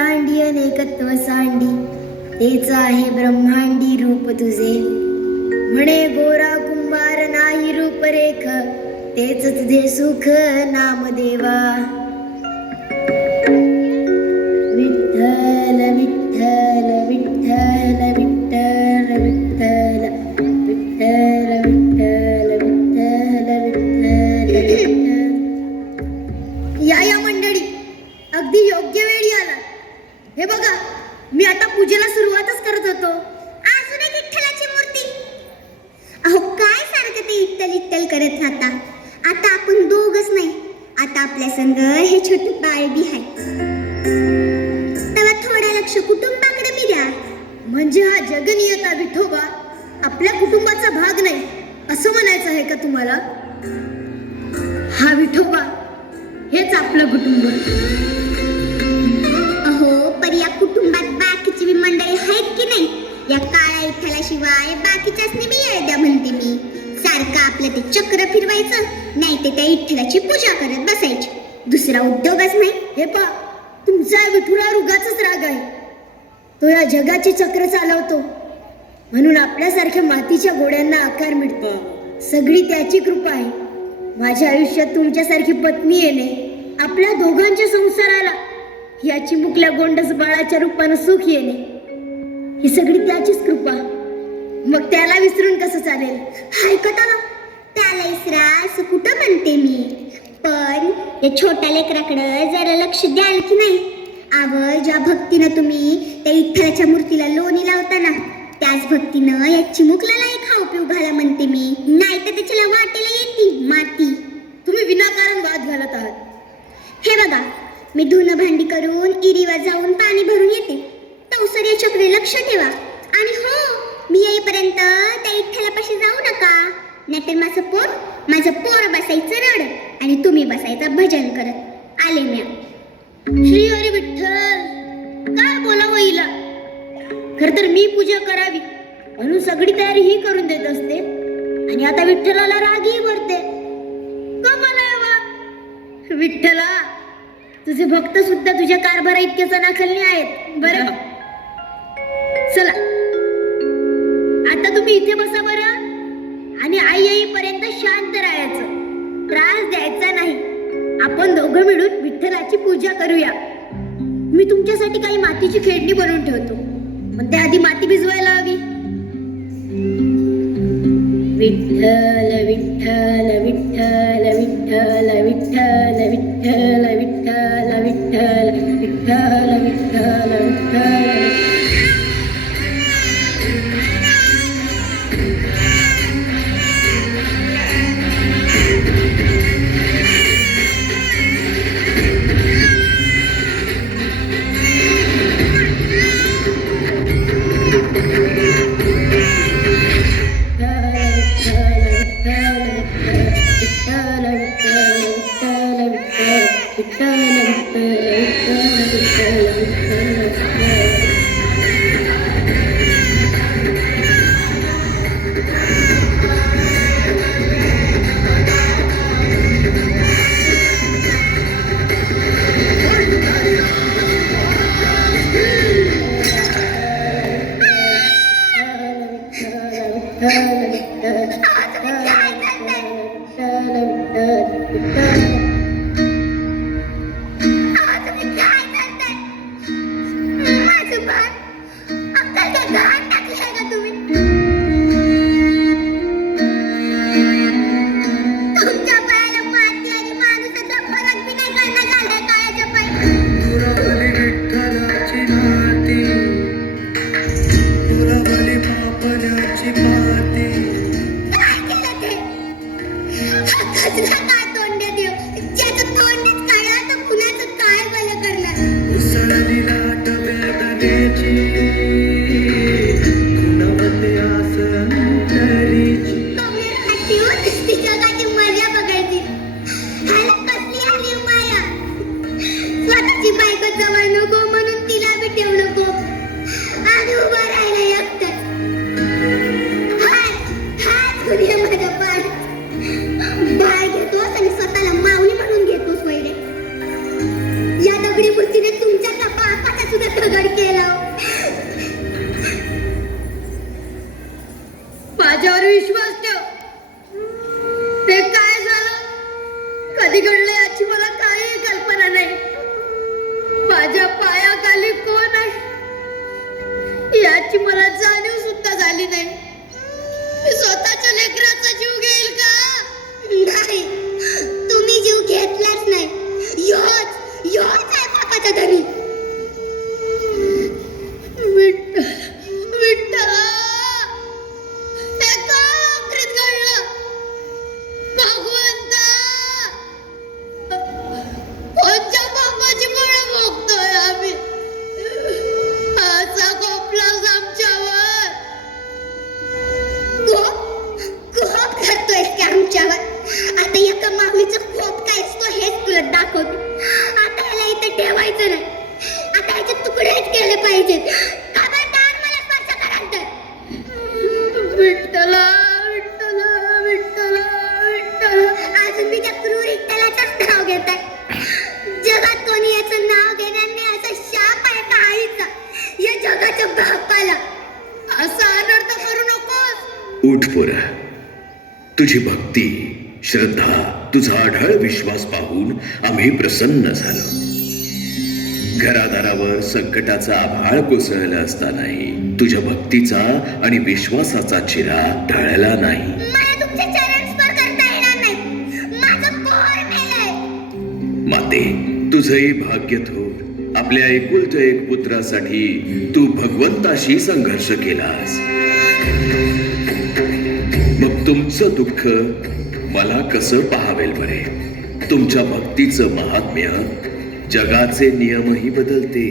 सांडी अनेकत्व सांडी, तेच आहे ब्रह्मांडी रूप तुझे. म्हणे गोरा कुंभार नाही रूपरेख, तेच तुझे सुख नामदेवा. विठ्ठल विठ्ठल विठ्ठल विठ्ठल विठ्ठल विठ्ठल विठ्ठल विठ्ठल विठ्ठल विठ्ठल. या मंडळी, अगदी योग्य वेळी आला. हे बघा, मी आता पूजेला सुरुवातच करत होतो. अजून एक विठ्ठलाची मूर्ती. अहो काय सारखं ते इट्टल इट्टल करत राहता. आता आपण दोघच नाही, आता आपल्या संग हे छोटे बाळ बी आहे. तेव्हा थोडं लक्ष कुटुंबाकडे बी द्या. म्हणजे हा जगनियता विठोबा आपल्या कुटुंबाचा भाग नाही असं म्हणायचं आहे का तुम्हाला? हा विठोबा हेच आपलं कुटुंब. अहो पण या कुटुंबात बाकीची बी मंडळी आहेत की नाही? या काळ्या विठ्ठलाशिवाय बाकीच्याच बी येळ द्या म्हणते मी. सारखं आपलं ते चक्र फिरवायचं, नाही ते त्या विठ्ठलाची पूजा करत बसायची. दुसरा उद्योगच नाही. हे पा, तुमचा विठुरावर उगाचच राग आहे. तो या जगाची चक्र चालवतो म्हणून आपल्यासारख्या मातीच्या गोड्यांना आकार मिळतो. सगळी त्याची कृपा आहे. माझ्या आयुष्यात तुमच्यासारखी पत्नी येणे, आपल्या दोघांच्या संसाराला या चिमुकल्या गोंडस बाळाच्या रूपानं सुख येणे, ही सगळी त्याचीच कृपा. मग त्याला विसरून कसं चालेल? ऐकता ना, त्याला इसरा असं कुठं म्हणते मी. पण या छोट्या लेकराकडं जरा लक्ष द्याल की नाही? ज्या भक्तीनं तुम्ही त्या विठ्ठलाच्या मूर्तीला लोणी लावता ना, त्याच भक्तीनं या चिमुकल्यालाही खाऊ पिऊ घाला म्हणते मी. नाही तर त्याच्याला वाटेला येते माती. तुम्ही विनाकारण वाद घालत आहात. हे बघा, मी धुणं भांडी करून इरीवर जाऊन पाणी भरून येते. तवसर या चक्री लक्ष ठेवा. आणि हो, मी येईपर्यंत त्या विठ्ठलापाशी जाऊ नका, नाहीतर माझं पोर बसायचं रड आणि तुम्ही बसायचं भजन करत. आले मी. श्री हरी विठ्ठल. काय बोलावं हिला? खर तर मी पूजा करावी म्हणून सगळी तयारी ही करून देत असते आणि आता विठ्ठलाला रागही भरते. कमाल आहे वा. विठ्ठला, तुझे भक्त सुद्धा तुझ्या कारभारा इतके सणाखलने आहेत बरं. चला आता तुम्ही इथे बसा बरं, आणि आई येईपर्यंत शांत राहायचं, त्रास द्यायचा नाही. आपण दोघं मिळून विठ्ठलाची पूजा करूया. मी तुमच्यासाठी काही मातीची खेळणी बनवून ठेवतो, पण त्याआधी माती भिजवायला हवी. विठ्ठल विठ्ठल विठ्ठल विठ्ठल विठ्ठल विठ्ठल विठ्ठल विठ्ठल विठ्ठल विठ्ठल विठ्ठल. या दगडी मूर्तीने तुमच्या तपा माझ्यावर विश्वास ठेव. ते काय झालं, कधी घडलं याची मला काही कल्पना नाही. माझ्या पायाखाली कोण आहे याची मला जाणीव सुद्धा झाली नाही. मी स्वतःच्या लेकराचा जीव घेईल का? नाही, तुम्ही जीव घेतलाच नाही. योच आहे पापाचा धनी. विठ्ठला, हे काय आखरीत घडलं? भगवंता, कोणत्या पापाची बळ भोगतोय आम्ही? असा कोपलास आमच्यावर. कोप करतोयस की आमच्यावर? आता एका माऊलीचं कोप काय असतो हेच तुला दाखवतो. आता ह्याला इथे ठेवायचं नाही. आता ह्याचे तुकडेच केले पाहिजेत. खबरदार मला स्पर्श कराल तर. विठ्ठला, विठ्ठला, विठ्ठला, विठ्ठला. अजून मी त्या क्रूर विठ्ठलाचंच नाव घेत आहे. जगात कोणी याचं नाव घेणार नाही असा शाप आहे का आईचा या जगाच्या बापाला. असा अनर्थ करू नकोस. उठ पोरा, तुझी भक्ती, श्रद्धा, तुझा आढळ विश्वास पाहून आम्ही प्रसन्न झालो. घरादारावर संकटाचा आभाळ कोसळलं असतानाही तुझ्या भक्तीचा आणि विश्वासाचा चिरा ढळला नाही. मला तुमचे चरण स्पर्श करता येणार नाही. माझं पोर मेलंय. माते, तुझंही भाग्य थोर. आपल्या एकुलत्या एक पुत्रासाठी तू भगवंताशी संघर्ष केलास. मग तुमचं दुःख मला कसं पाहावेल बरे? तुमच्या भक्तीचं महात्म्य जगाचे नियमही बदलते.